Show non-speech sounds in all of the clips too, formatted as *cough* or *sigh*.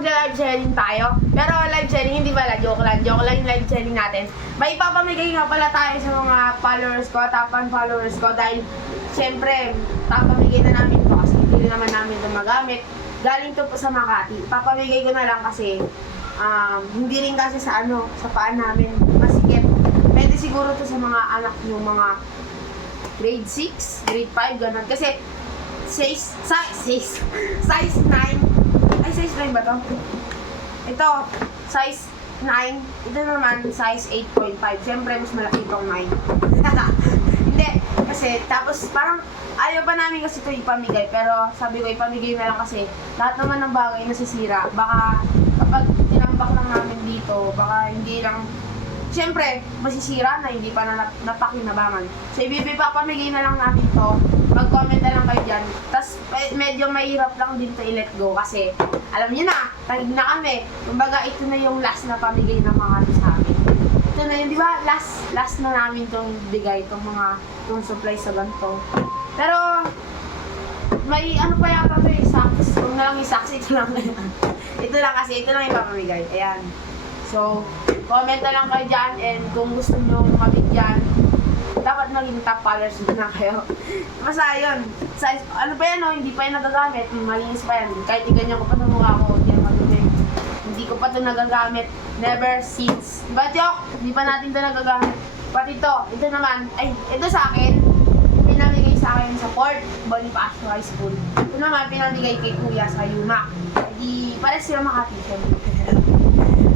magla-live sharing tayo. Pero live sharing, hindi pala, joke lang. Joke lang yung live sharing natin. May ipapamigay nga pala tayo sa mga followers ko, tapan followers ko. Dahil, syempre, papamigay na namin to kasi hindi naman namin ito magamit. Galing to po sa Makati. Papamigay ko na lang kasi, um, hindi rin kasi sa ano, sa paan namin masikip. Pwede siguro to sa mga anak yung mga grade 6, grade 5, ganun. Kasi, size, size, size, size 9. 9 ba to? Ito, size 9. Ito naman, size 8.5. Siyempre, mas malaki itong 9. *laughs* Hindi, kasi, tapos, parang, ayaw pa namin kasi ito ipamigay. Pero, sabi ko, ipamigay na lang kasi, lahat naman ng bagay nasisira. Baka, kapag tinambak lang namin dito, baka hindi lang Siyempre, masisira na, hindi pa na nap- napakinabangan. So, ibibi papamigay na lang namin to. Mag-comment na lang kayo dyan. Tapos, eh, medyo mahirap lang din to i-let go kasi, alam niyo na, talig na kami. Kumbaga, ito na yung last na pamigay ng mga to sa amin. Ito na yun, di ba? Last, last na namin tong bigay, itong mga, itong supply sa ganito. Pero, may ano pa yata to yung socks. Kung na lang yung socks, ito lang na yan. *laughs* ito lang kasi, ito lang yung papamigay. Ayan. So, comment na lang kayo dyan and kung gusto nyo mabigyan, dapat maging top followers na kayo. Basta yun, size, ano pa yan oh, hindi pa yan nagagamit, malinis pa yan. Kahit iganyan ko pa sa mukha ko, hindi yan madumi. Hindi ko pa ito nagagamit, never since. Diba, Tiok? Hindi pa natin ito nagagamit. Pati ito, ito naman, ay, ito sa akin, pinamigay sa akin sa Port Bonifacio High School. Ito naman, pinamigay kay Kuya sa Yuma. Hindi, para sila Makati, syempre.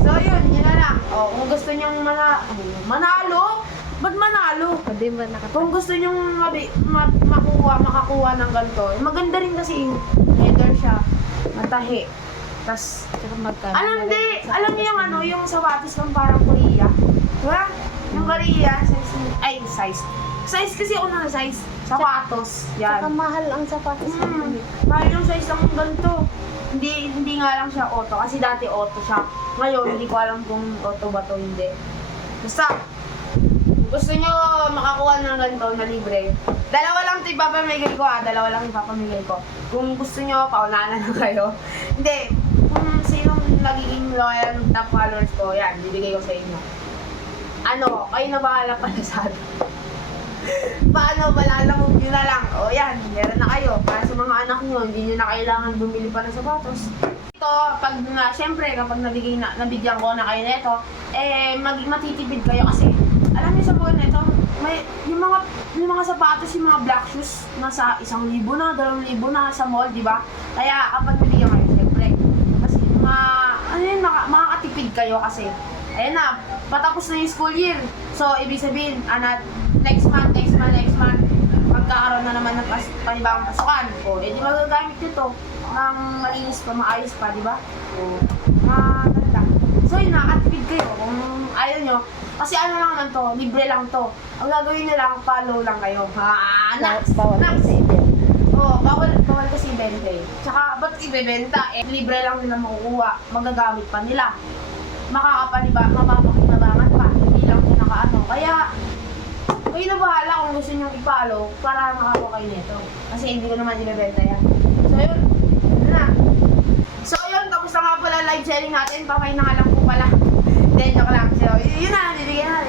So yun, yun na lang. O, kung gusto nyong mana manalo, ba't manalo? Hindi ba nakata... Kung gusto nyong mabi, ma, makuha, makakuha ng ganito, maganda rin kasi yung leather siya, matahi. Tapos, Tsaka magkano? alam di, alam niyo yung ano, yung sapatos ng parang Korea. Diba? Yung Korea, size, ay, size. Size kasi ako na size. Sapatos. Tsaka Yan. mahal ang sapatos. Hmm, mahal yung size ng ganito. Hindi, hindi nga lang siya auto. Kasi dati auto siya. Ngayon, hindi ko alam kung auto ba to hindi. Basta, gusto nyo makakuha ng ganito na libre. Dalawa lang ito ipapamigay ko ah. Dalawa lang ipapamigay ko. Kung gusto nyo, paunahan na *laughs* kayo. hindi, kung sinong nagiging loyal top followers ko, yan, bibigay ko sa inyo. Ano, kayo na bahala pala sa atin. *laughs* Paano, malalamog nyo na lang. O yan, meron na kayo. Para sa mga anak nyo, hindi nyo na kailangan bumili pa ng sapatos. Ito, pag na, syempre, kapag nabigay na, nabigyan ko na kayo nito, eh, mag, matitipid kayo kasi, alam niyo sa buwan na may, yung mga, yung mga sapatos, yung mga black shoes, nasa isang libo na, dalawang libo na sa mall, di ba? Kaya, kapag nabigyan kayo, syempre, kasi, ma, ano yun, maka, makakatipid kayo kasi, ayun na, patapos na yung school year. So, ibig sabihin, anat, next month, next month, next month, magkakaroon na naman ng pas, panibagong pasukan. O, edi magagamit nyo to ng malinis pa, maayos pa, di ba? O, maganda. So, yun, nakakatipid kayo kung ayaw nyo. Kasi ano lang naman to, libre lang to. Ang gagawin nyo lang, follow lang kayo. Ha, next, Bawal next. kasi. Oo, bawal, bawal kasi ibenta eh. Tsaka, ba't ibebenta? Eh, libre lang nila makukuha. Magagamit pa nila. Makakapaniba, mapapakinabangan pa. Hindi lang nila nakaano. Kaya, kayo na bahala kung gusto nyo i-follow para makakuha kayo nito. Kasi hindi ko naman ibebenta yan. So, yun. Yun na. So, yun. Tapos na nga pala live sharing natin. Pamay na nga lang po pala. Then, joke lang. So, yun na. Bibigyan natin. Bye!